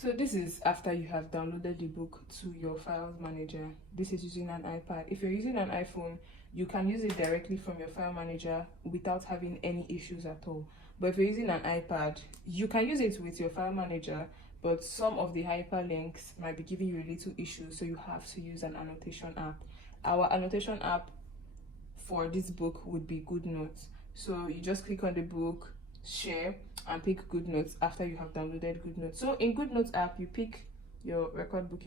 So this is after you have downloaded the book to your files manager. This is using an iPad. If you're using an iPhone, you can use it directly from your file manager without having any issues at all. But if you're using an iPad, you can use it with your file manager, but some of the hyperlinks might be giving you a little issue, so you have to use an annotation app. Our annotation app for this book would be GoodNotes. So you just click on the book, share, and pick GoodNotes after you have downloaded GoodNotes. So in GoodNotes app, you pick your record book,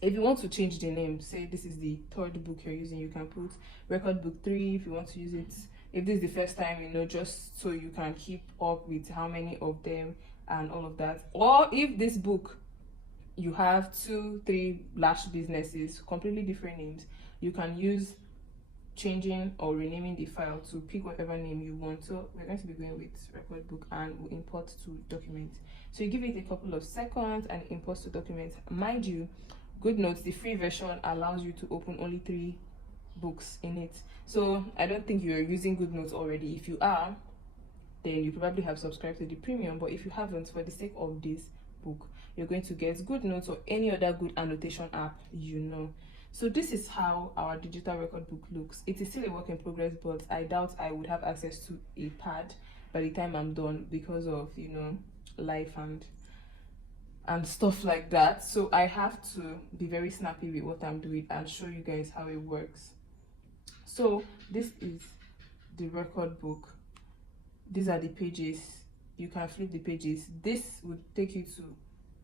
If you want to change the name, say this is the third book you're using, you can put record book 3 if you want to use it. If this is the first time, just so you can keep up with how many of them and all of that. Or if this book, you have 2, 3 large businesses, completely different names, you can use changing or renaming the file to pick whatever name you want. So we're going to be going with record book and we'll import to document. So you give it a couple of seconds and import to document. Mind you, GoodNotes, the free version, allows you to open only 3 books in it. So I don't think you're using GoodNotes already. If you are, then you probably have subscribed to the premium, but if you haven't, for the sake of this book, you're going to get GoodNotes or any other good annotation app. So this is how our digital record book looks. It is still a work in progress, but I doubt I would have access to a pad by the time I'm done because of life and stuff like that. So I have to be very snappy with what I'm doing and show you guys how it works. So this is the record book. These are the pages. You can flip the pages. This would take you to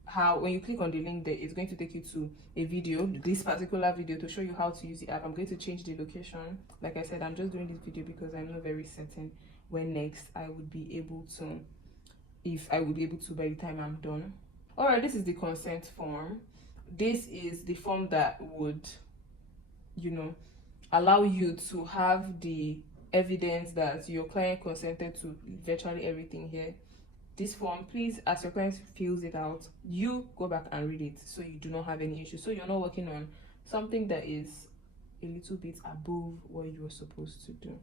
how, when you click on the link there, it's going to take you to a video, this particular video, to show you how to use the app. I'm going to change the location. Like I said, I'm just doing this video because I'm not very certain when next I would be able to, if I would be able to by the time I'm done. All right, this is the consent form. This is the form that would allow you to have the evidence that your client consented to virtually everything here. This form, please, as your client fills it out, you go back and read it so you do not have any issues, so you're not working on something that is a little bit above what you're supposed to do.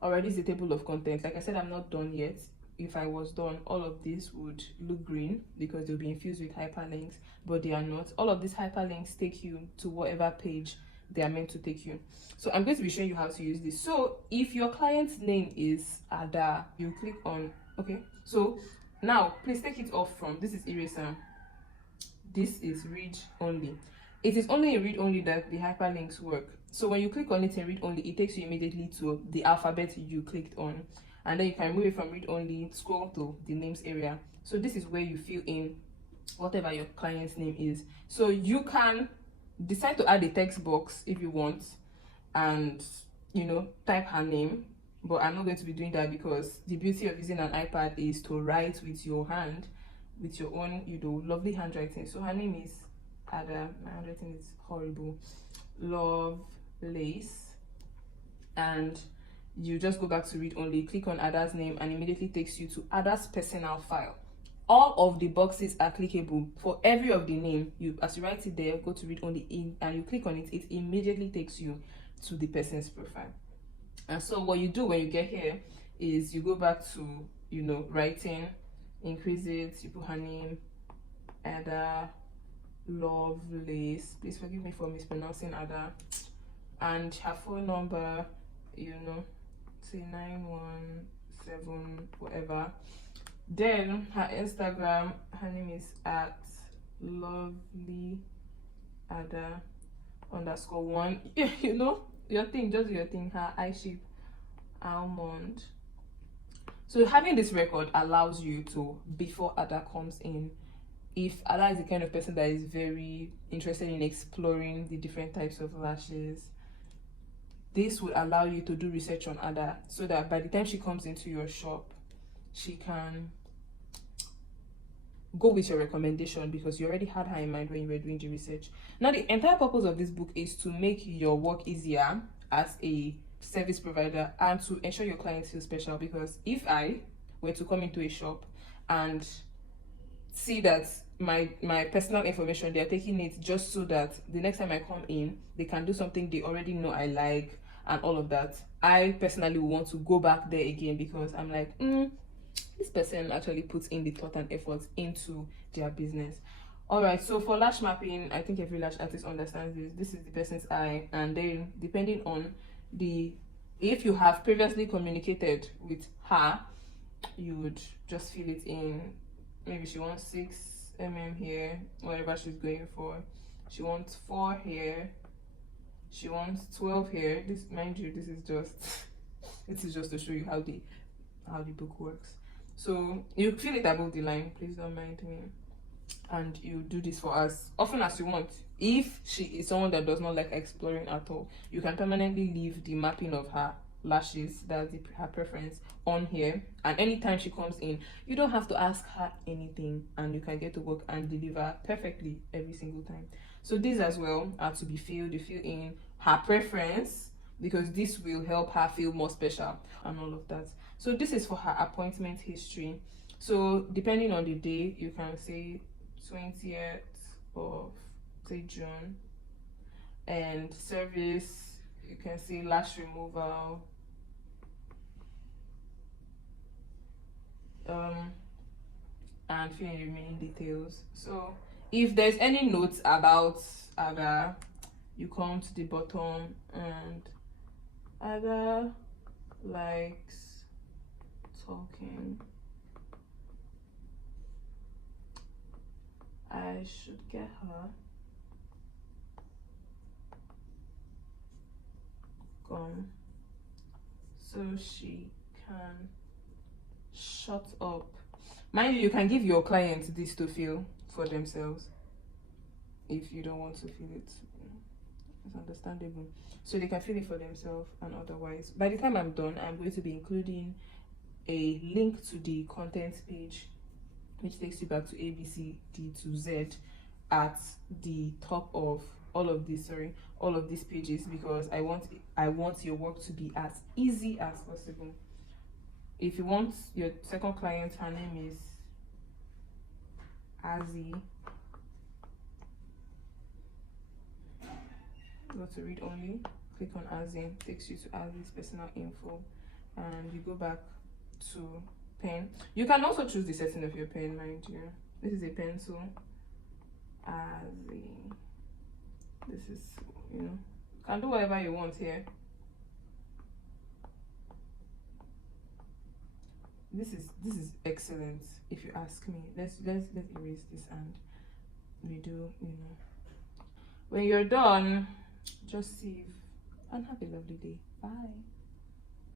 Alright, this is the table of contents. Like I said, I'm not done yet. If I was done, all of this would look green because they'll be infused with hyperlinks, but they are not. All of these hyperlinks take you to whatever page they are meant to take you. So I'm going to be showing you how to use this. So if your client's name is Ada, you click on okay. So now please take it off from this is eraser. This is read only. It is only in read only that the hyperlinks work. So when you click on it in read only, it takes you immediately to the alphabet you clicked on, and then you can move it from read only, scroll to the names area. So this is where you fill in whatever your client's name is. So you can decide to add a text box if you want and type her name, but I'm not going to be doing that because the beauty of using an iPad is to write with your hand, with your own lovely handwriting. So her name is Ada. My handwriting is horrible. Lovelace. And you just go back to read only, click on Ada's name, and immediately takes you to Ada's personal file. All of the boxes are clickable. For every of the name, as you write it there, go to read only in and you click on it, it immediately takes you to the person's profile. And so what you do when you get here is you go back to writing, increase it, you put her name, Ada Lovelace. Please forgive me for mispronouncing Ada. And her phone number, say 917 whatever. Then her Instagram, her name is at lovely Ada _1. Your thing, just your thing. Her eye shape, almond. So having this record allows you to, before Ada comes in, if Ada is the kind of person that is very interested in exploring the different types of lashes, this would allow you to do research on Ada so that by the time she comes into your shop, she can go with your recommendation because you already had her in mind when you were doing the research. Now, the entire purpose of this book is to make your work easier as a service provider and to ensure your clients feel special, because if I were to come into a shop and see that my personal information, they're taking it just so that the next time I come in, they can do something they already know I like and all of that, I personally want to go back there again because I'm like, this person actually puts in the thought and effort into their business. All right, so for lash mapping, I think every lash artist understands this. This is the person's eye, and then depending on the, if you have previously communicated with her, you would just fill it in. Maybe she wants 6 mm here, whatever she's going for. She wants 4 here. She wants 12 here. This, mind you, this is just to show you how the book works. So you fill it above the line, please don't mind me, and you do this for as often as you want. If she is someone that does not like exploring at all, you can permanently leave the mapping of her lashes, that's her preference, on here, and anytime she comes in, you don't have to ask her anything, and you can get to work and deliver perfectly every single time. So these as well are to be filled. You fill in her preference, because this will help her feel more special and all of that. So this is for her appointment history. So depending on the day, you can say 20th of, say, June, and service, you can say lash removal, and fill in the remaining details. So if there's any notes about Aga, you come to the bottom, and Aga likes talking. I should get her gum so she can shut up. Mind you, you can give your clients this to fill for themselves if you don't want to fill it. It's understandable. So they can fill it for themselves, and otherwise, by the time I'm done, I'm going to be including a link to the contents page, which takes you back to A, B, C, D to Z at the top of all of these pages, because I want your work to be as easy as possible. If you want your second client, her name is Azzy. Go to read only, click on Azzy, takes you to Azzy's personal info, and you go back to pen. You can also choose the setting of your pen, mind you. This is a pencil. Azzy. This is, you can do whatever you want here. This is excellent, if you ask me. Let's erase this and redo. When you're done, just save and have a lovely day. Bye.